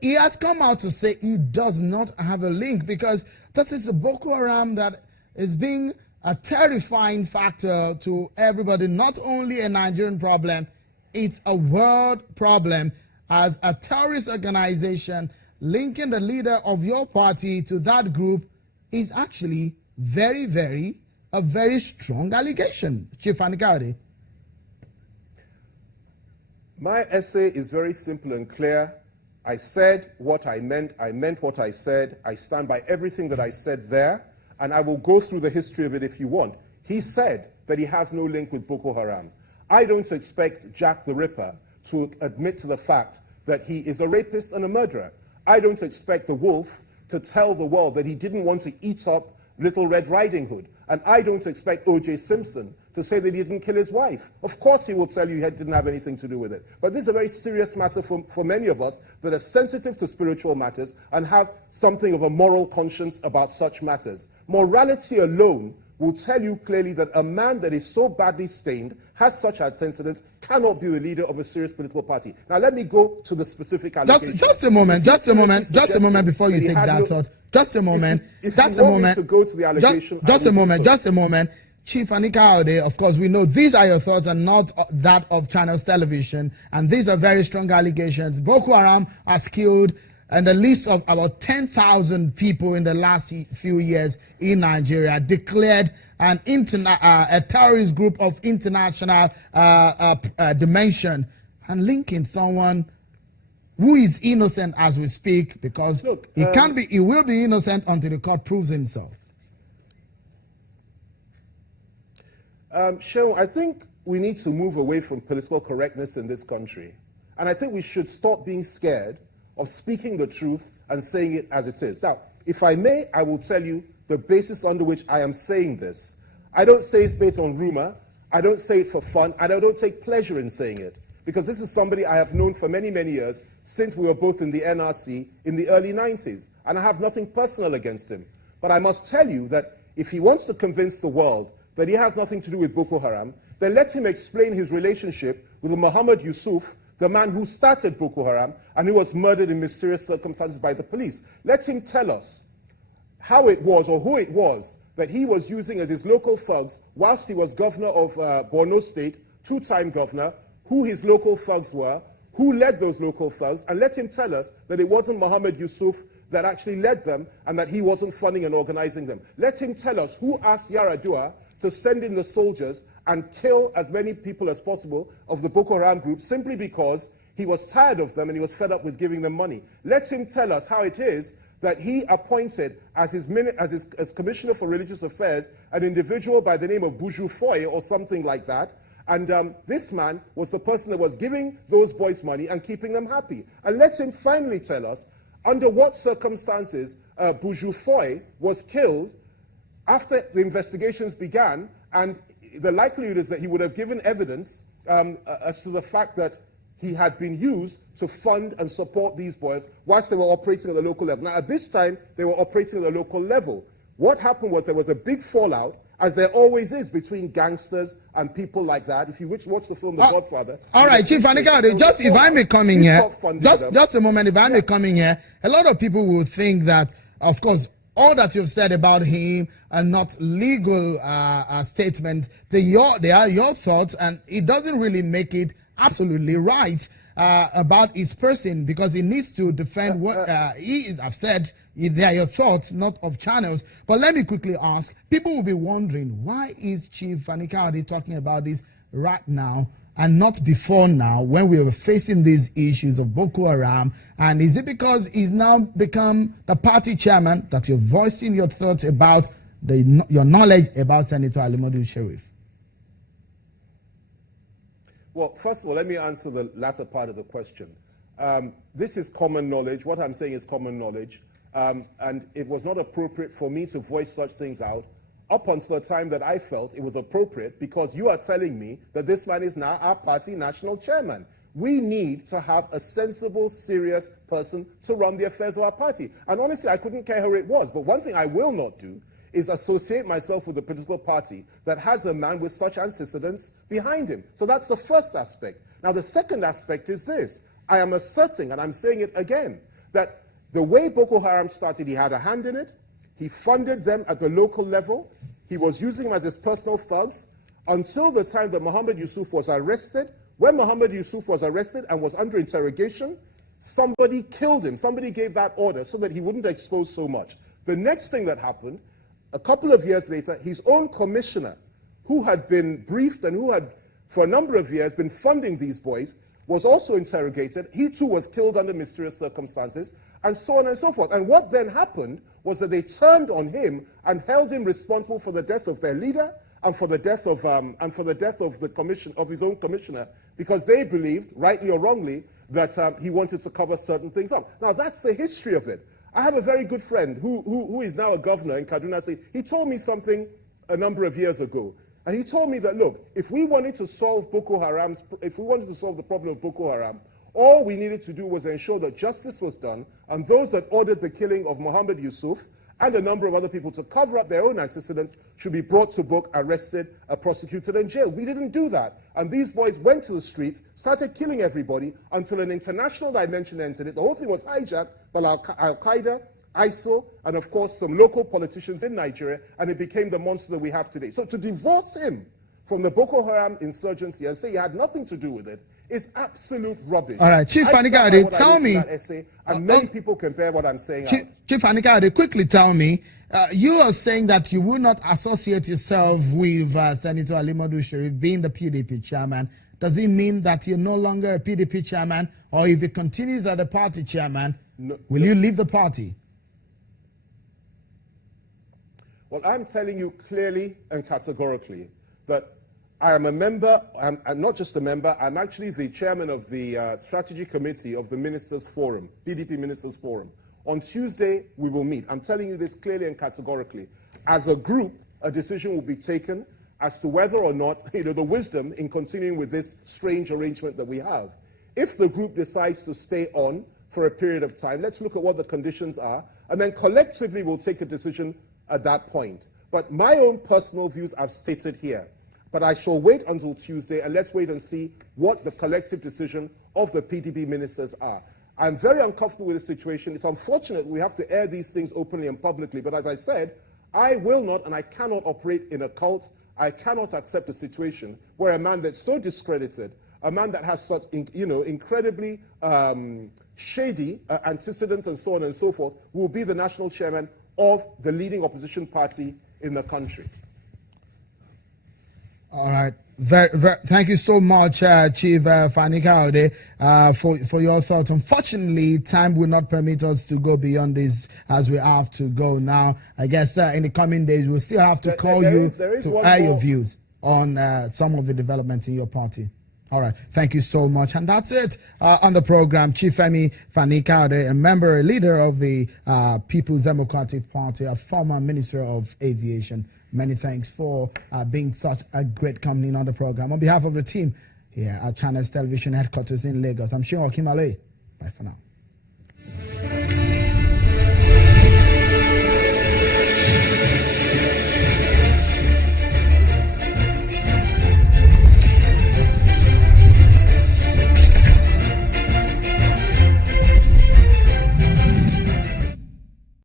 He has come out to say he does not have a link because this is a Boko Haram that is being a terrifying factor to everybody, not only a Nigerian problem, it's a world problem as a terrorist organization. Linking the leader of your party to that group is actually a very strong allegation. Chief Fani Kayode. My essay is very simple and clear. I said what I meant what I said. I stand by everything that I said there, and I will go through the history of it if you want. He said that he has no link with Boko Haram. I don't expect Jack the Ripper to admit to the fact that he is a rapist and a murderer. I don't expect the wolf to tell the world that he didn't want to eat up Little Red Riding Hood. And I don't expect O.J. Simpson to say that he didn't kill his wife. Of course he will tell you he didn't have anything to do with it. But this is a very serious matter for many of us that are sensitive to spiritual matters and have something of a moral conscience about such matters. Morality alone will tell you clearly that a man that is so badly stained, has such antecedents, cannot be the leader of a serious political party. Now let me go to the specific allegation. Just a moment before you take that thought. Just a moment. Just a moment. Chief Fani Kayode, of course, we know these are your thoughts and not that of Channels Television, and these are very strong allegations. Boko Haram has killed and a list of about 10,000 people in the last few years in Nigeria, declared a terrorist group of international dimension, and linking someone who is innocent as we speak, because he will be innocent until the court proves himself. Sheldon, I think we need to move away from political correctness in this country, and I think we should stop being scared of speaking the truth and saying it as it is. Now, if I may, I will tell you the basis under which I am saying this. I don't say it's based on rumor, I don't say it for fun, and I don't take pleasure in saying it, because this is somebody I have known for many, many years, since we were both in the NRC in the early 90s, and I have nothing personal against him. But I must tell you that if he wants to convince the world that he has nothing to do with Boko Haram, then let him explain his relationship with Muhammad Yusuf, the man who started Boko Haram and who was murdered in mysterious circumstances by the police. Let him tell us how it was, or who it was, that he was using as his local thugs whilst he was governor of Borno State, two-time governor, who his local thugs were, who led those local thugs, and let him tell us that it wasn't Muhammad Yusuf that actually led them and that he wasn't funding and organizing them. Let him tell us who asked Yaradua to send in the soldiers and kill as many people as possible of the Boko Haram group simply because he was tired of them and he was fed up with giving them money. Let him tell us how it is that he appointed as Commissioner for Religious Affairs an individual by the name of Buju Foy or something like that. And this man was the person that was giving those boys money and keeping them happy. And let him finally tell us under what circumstances Buju Foy was killed after the investigations began, and the likelihood is that he would have given evidence as to the fact that he had been used to fund and support these boys whilst they were operating at the local level. Now, at this time, they were operating at the local level. What happened was there was a big fallout, as there always is, between gangsters and people like that. If you watch the film The Godfather... All right, Chief Fani Kayode, just if I may come in here, just a moment, if I may come in here, a lot of people will think that, of course, all that you've said about him are not legal statements. They are your thoughts, and it doesn't really make it absolutely right about his person, because he needs to defend what he is. I've said they are your thoughts, not of Channels. But let me quickly ask, people will be wondering, why is Chief Fani Kayode talking about this right now and not before now, when we were facing these issues of Boko Haram? And is it because he's now become the party chairman that you're voicing your thoughts about your knowledge about Senator Alimodu Sheriff? Well, first of all, let me answer the latter part of the question. This is common knowledge. What I'm saying is common knowledge. And it was not appropriate for me to voice such things out up until the time that I felt it was appropriate, because you are telling me that this man is now our party national chairman. We need to have a sensible, serious person to run the affairs of our party. And honestly, I couldn't care who it was. But one thing I will not do is associate myself with a political party that has a man with such antecedents behind him. So that's the first aspect. Now, the second aspect is this. I am asserting, and I'm saying it again, that the way Boko Haram started, he had a hand in it. He funded them at the local level. He was using them as his personal thugs until the time that Muhammad Yusuf was arrested. When Muhammad Yusuf was arrested and was under interrogation, somebody killed him. Somebody gave that order so that he wouldn't expose so much. The next thing that happened, a couple of years later, his own commissioner, who had been briefed and who had, for a number of years, been funding these boys, was also interrogated. He too was killed under mysterious circumstances, and so on and so forth. And what then happened was that they turned on him and held him responsible for the death of their leader and for the death of his own commissioner, because they believed, rightly or wrongly, that he wanted to cover certain things up. Now that's the history of it. I have a very good friend who is now a governor in Kaduna State. He told me something a number of years ago. And he told me that, look, if we wanted to solve the problem of Boko Haram, all we needed to do was ensure that justice was done, and those that ordered the killing of Muhammad Yusuf and a number of other people to cover up their own antecedents should be brought to book, arrested, prosecuted, and jailed. We didn't do that. And these boys went to the streets, started killing everybody until an international dimension entered it. The whole thing was hijacked by Al-Qaeda, ISIL, and of course some local politicians in Nigeria, and it became the monster that we have today. So to divorce him from the Boko Haram insurgency and say he had nothing to do with it is absolute rubbish. All right, Chief Fani Kayode, tell me, and many people compare what I'm saying. Chief Fani Kayode, quickly tell me, you are saying that you will not associate yourself with Senator Alimodu Sharif being the PDP chairman. Does it mean that you're no longer a PDP chairman, or if he continues as the party chairman, will you leave the party? Well, I'm telling you clearly and categorically that I am a member, I'm not just a member, I'm actually the chairman of the strategy committee of the Ministers' Forum, PDP Ministers' Forum. On Tuesday, we will meet. I'm telling you this clearly and categorically. As a group, a decision will be taken as to whether or not, the wisdom in continuing with this strange arrangement that we have. If the group decides to stay on for a period of time, let's look at what the conditions are, and then collectively we'll take a decision at that point. But my own personal views I've stated here. But I shall wait until Tuesday, and let's wait and see what the collective decision of the PDP ministers are. I'm very uncomfortable with the situation. It's unfortunate we have to air these things openly and publicly, but as I said, I will not and I cannot operate in a cult. I cannot accept a situation where a man that's so discredited, a man that has such incredibly shady antecedents and so on and so forth, will be the national chairman of the leading opposition party in the country. All right. Thank you so much, Chief Fani Kayode, for your thoughts. Unfortunately, time will not permit us to go beyond this as we have to go now. I guess in the coming days, we'll still have to call you to air your views on some of the developments in your party. All right. Thank you so much. And that's it on the program. Chief Femi Fani Kayode, a leader of the People's Democratic Party, a former Minister of Aviation. Many thanks for being such a great company on the program. On behalf of the team here at Channels Television Headquarters in Lagos, I'm Shin Okimale. Bye for now.